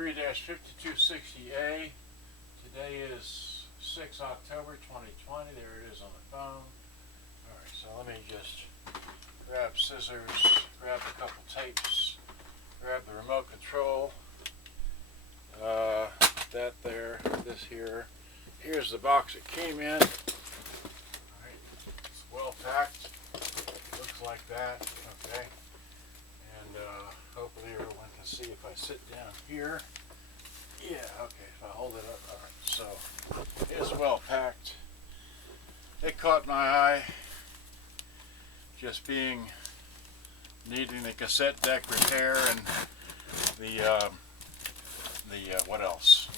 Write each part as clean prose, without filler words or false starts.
23-5260A. Today is 6 October 2020. There it is on the phone. Alright, so let me just grab scissors, grab a couple tapes, grab the remote control. That there, this here. Here's the box it came in. Alright, it's well packed. Looks like that. Okay. And hopefully everyone can see if I sit down here. Yeah, okay, if I hold it up. Alright, so it's well packed. It caught my eye just needing the cassette deck repair and the what else?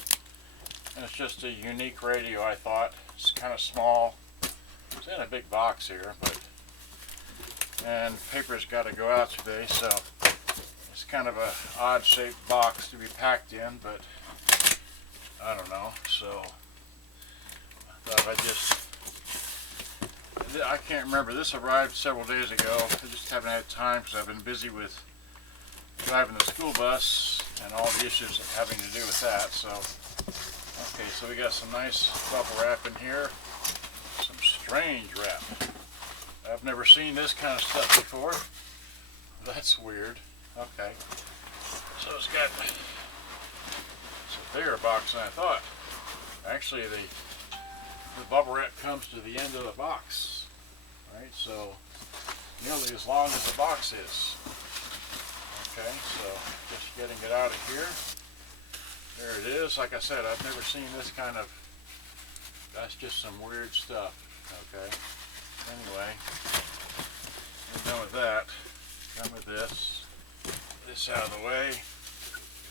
And it's just a unique radio, I thought. It's kind of small. It's in a big box here, and paper's got to go out today, so it's kind of a odd shaped box to be packed in, but I don't know, so I thought I can't remember. This arrived several days ago. I just haven't had time because I've been busy with driving the school bus and all the issues having to do with that. So, okay, so we got some nice bubble wrap in here. Some strange wrap. I've never seen this kind of stuff before. That's weird. Okay. So it's a bigger box than I thought. Actually, the bubble wrap comes to the end of the box. Right? So nearly as long as the box is. Okay, so just getting it out of here. There it is. Like I said, I've never seen this kind of, that's just some weird stuff. Okay. Anyway, we're done with that. Done with this. This out of the way.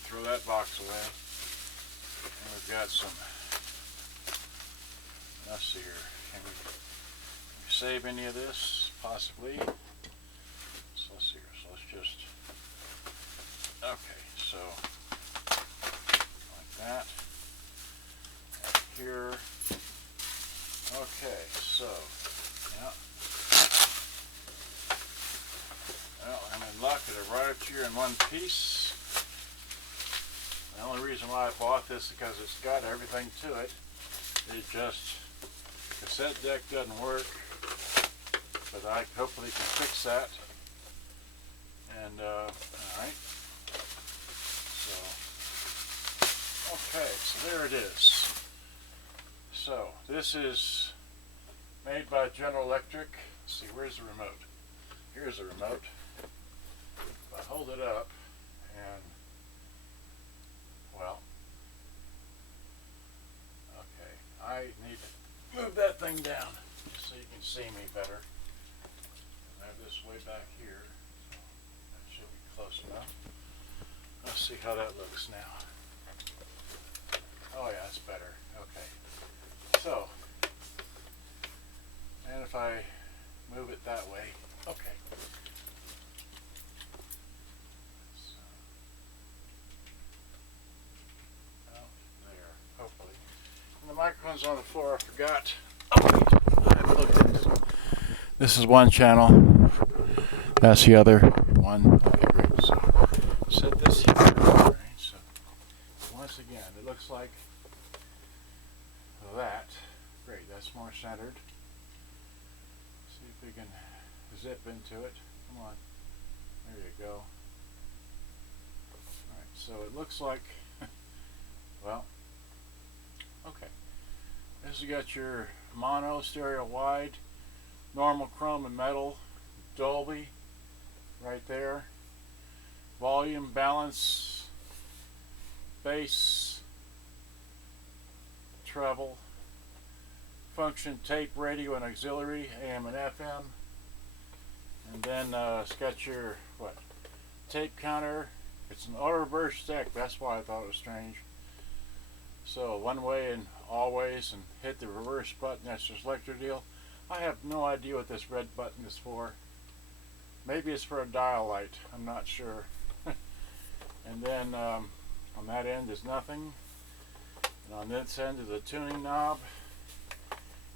Throw that box away. And we've got some, let's see here. Can we save any of this? Possibly. So let's see here. So let's just, okay, so like that. And here. Okay, so yeah. Well, I'm in luck. It arrived here in one piece. The only reason why I bought this is because it's got everything to it. It just, the cassette deck doesn't work, but I hopefully can fix that. And alright. So okay, so there it is. So this is made by General Electric. Let's see, where's the remote? Here's the remote. If I hold it up and, well, okay, I need to move that thing down just so you can see me better. I have this way back here, so that should be close enough. Let's see how that looks now. Oh yeah, that's better. Okay. So, and if I move it that way, okay. So, oh, there, hopefully. And the microphone's on the floor, I forgot. Oh, I haven't looked at this. This is one channel. That's the other one. Okay, great. So, set this here. All right, so, once again, it looks like that. Great, that's more centered. See if we can zip into it. Come on. There you go. Alright, so it looks like, well, okay. This has got your mono, stereo wide, normal chrome and metal, Dolby, right there. Volume, balance, bass, treble, function, tape, radio, and auxiliary, AM and FM. And then it's got your, what, tape counter. It's an auto-reverse deck. That's why I thought it was strange. So one way and always, and hit the reverse button. That's your selector deal. I have no idea what this red button is for. Maybe it's for a dial light. I'm not sure. And then on that end is nothing. And on this end is a tuning knob.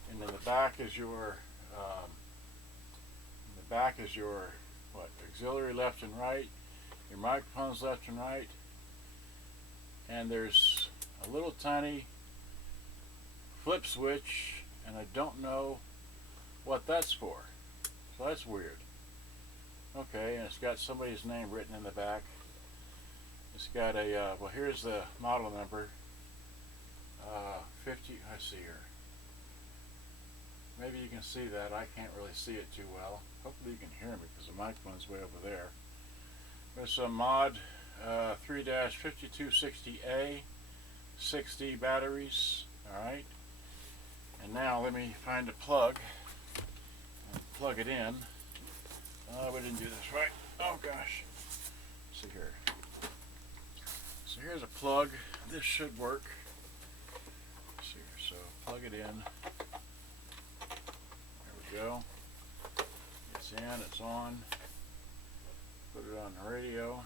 And in the back is your what, auxiliary left and right, your microphones left and right, and there's a little tiny flip switch, and I don't know what that's for. So that's weird. Okay, and it's got somebody's name written in the back. It's got a, well, here's the model number. 50, I see here. Maybe you can see that. I can't really see it too well. Hopefully you can hear me because the microphone's way over there. There's a mod 3-5260A, 60 batteries. Alright. And now let me find a plug and plug it in. We didn't do this right. Oh gosh. Let's see here. So here's a plug. This should work. Let's see here. So plug it in. There we go. It's in, it's on. Put it on the radio.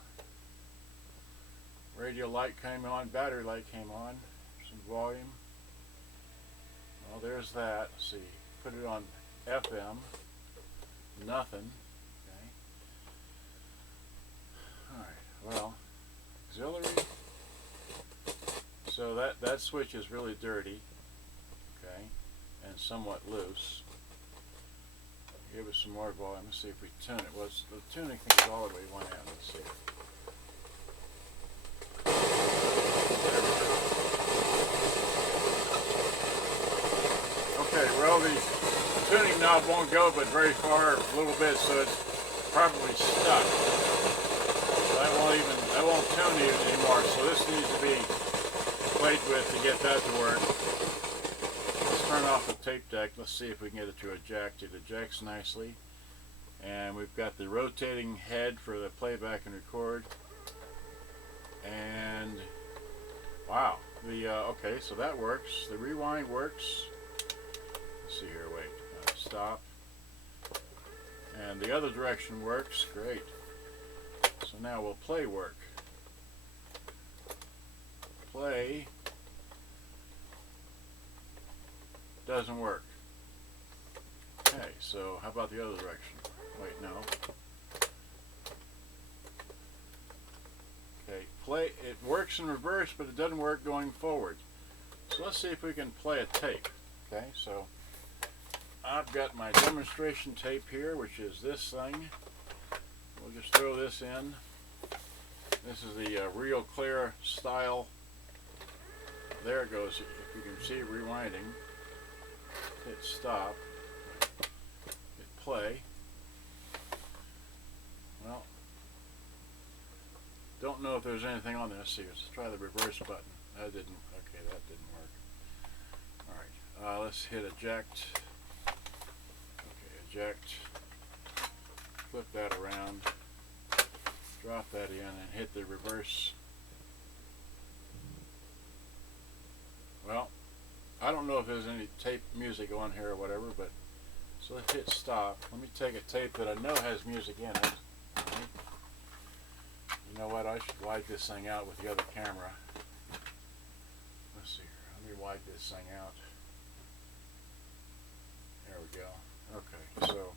Radio light came on, battery light came on. Some volume. Well, there's that. Let's see. Put it on FM. Nothing. Alright, well, auxiliary. So that switch is really dirty, okay, and somewhat loose. Give it some more volume. Let's see if we tune it. Well, the tuning thing is all the way one end. Let's see. Okay, well, the tuning knob won't go but very far, a little bit, so it's probably stuck. I won't tune it anymore, so this needs to be played with to get that to work. Let's turn off the tape deck. Let's see if we can get it to eject. It ejects nicely. And we've got the rotating head for the playback and record. And wow, okay, so that works. The rewind works. Let's see here, wait, stop. And the other direction works, great. So now will play work? Play doesn't work. Okay, so how about the other direction? Wait, no. Okay, play, it works in reverse, but it doesn't work going forward. So let's see if we can play a tape. Okay, so I've got my demonstration tape here, which is this thing. We'll just throw this in. This is the real clear style. There it goes. If you can see it rewinding. Hit stop. Hit play. Well, don't know if there's anything on this. See, let's try the reverse button. That didn't. Okay, that didn't work. All right. Let's hit eject. Okay, eject. Flip that around. Drop that in and hit the reverse. Well, I don't know if there's any tape music on here or whatever, but so let's hit stop. Let me take a tape that I know has music in it. You know what? I should wide this thing out with the other camera. Let's see here. Let me wide this thing out. There we go. Okay, so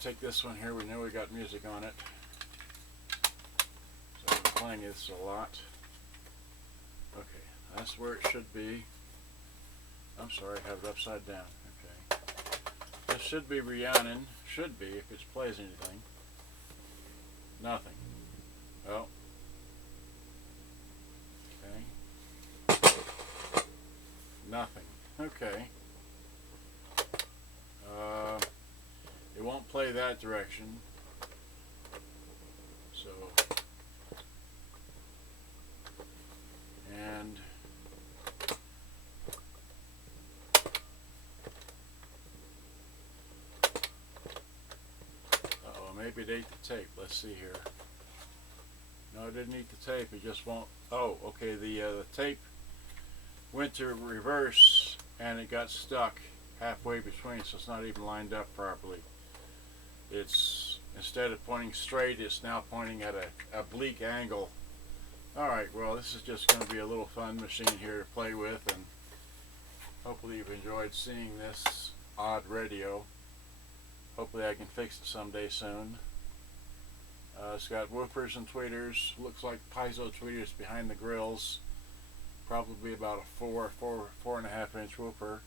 take this one here. We know we got music on it. So I'm playing this a lot. Okay, that's where it should be. I'm sorry, I have it upside down. Okay. This should be Rhiannon. Should be, if it plays anything. Nothing. Well. Okay. Nothing. Okay. It won't play that direction. So. And. Maybe it ate the tape. Let's see here. No, it didn't eat the tape. It just won't. Oh, okay. The tape went to reverse and it got stuck halfway between, so it's not even lined up properly. It's, instead of pointing straight, it's now pointing at a oblique angle. Alright, well, this is just going to be a little fun machine here to play with, and hopefully you've enjoyed seeing this odd radio. Hopefully I can fix it someday soon. It's got woofers and tweeters. Looks like piezo tweeters behind the grills. Probably about a 4.5 inch woofer.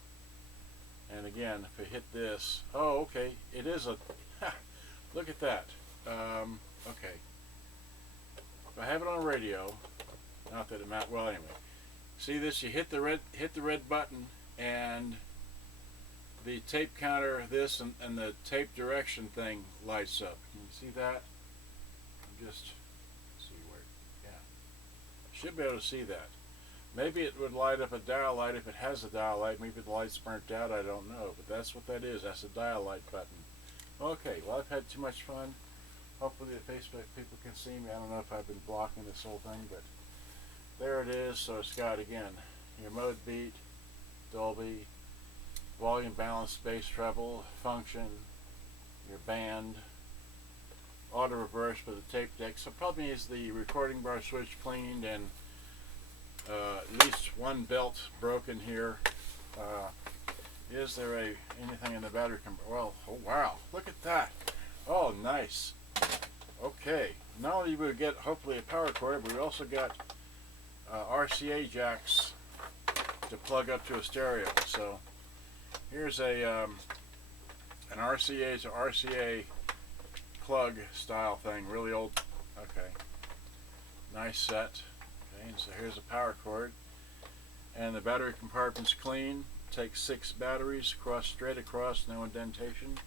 And again, if I hit this, oh, okay, it is a. Look at that. Okay. If I have it on radio, not that it matters. Well, anyway, see this? You hit the red button, and the tape counter, this and the tape direction thing lights up. Can you see that? Just see where. Yeah, should be able to see that. Maybe it would light up a dial light if it has a dial light. Maybe the light's burnt out. I don't know, but that's what that is. That's a dial light button. Okay, well, I've had too much fun. Hopefully the Facebook people can see me. I don't know if I've been blocking this whole thing, but there it is. So it's got, again, your mode beat, Dolby, volume balance, bass treble, function, your band, auto reverse with a tape deck. So probably needs the recording bar switch cleaned, and at least one belt broken here. Is there anything in the battery? Well, oh wow, look at that. Oh, nice. Okay, not only do we get hopefully a power cord, but we also got RCA jacks to plug up to a stereo. So here's a an RCA to RCA plug style thing, really old. Okay, nice set. Okay, and so here's a power cord, and the battery compartment's clean. Takes 6 batteries, straight across, no indentation.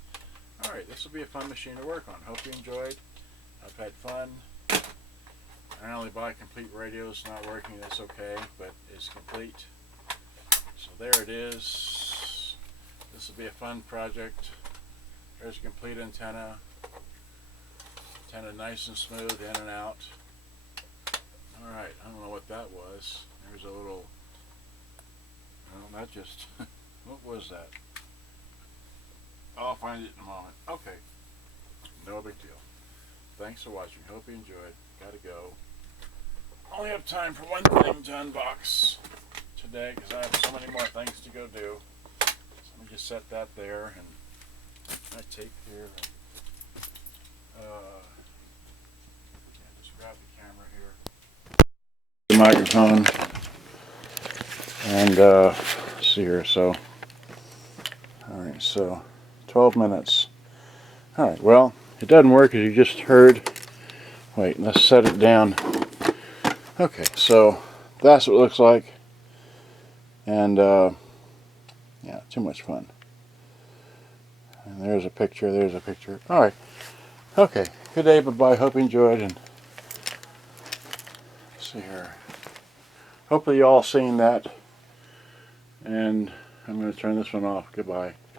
Alright, this will be a fun machine to work on. Hope you enjoyed. I've had fun. I only buy complete radios, not working, that's okay, but it's complete. So there it is. This will be a fun project. There's a complete antenna. Antenna nice and smooth, in and out. Alright, I don't know what that was. There's a little... Well, that just, what was that? I'll find it in a moment. Okay, no big deal. Thanks for watching. Hope you enjoyed. Gotta go. Only have time for one thing to unbox today because I have so many more things to go do. So let me just set that there, and my tape here. And, yeah, just grab the camera here. The microphone. And let's see here, so alright, so 12 minutes. Alright, well, it doesn't work as you just heard. Wait, let's set it down. Okay, so that's what it looks like. And yeah, too much fun. And there's a picture, there's a picture. Alright, okay, good day, bye-bye, hope you enjoyed, and let's see here. Hopefully you all seen that. And I'm going to turn this one off. Goodbye.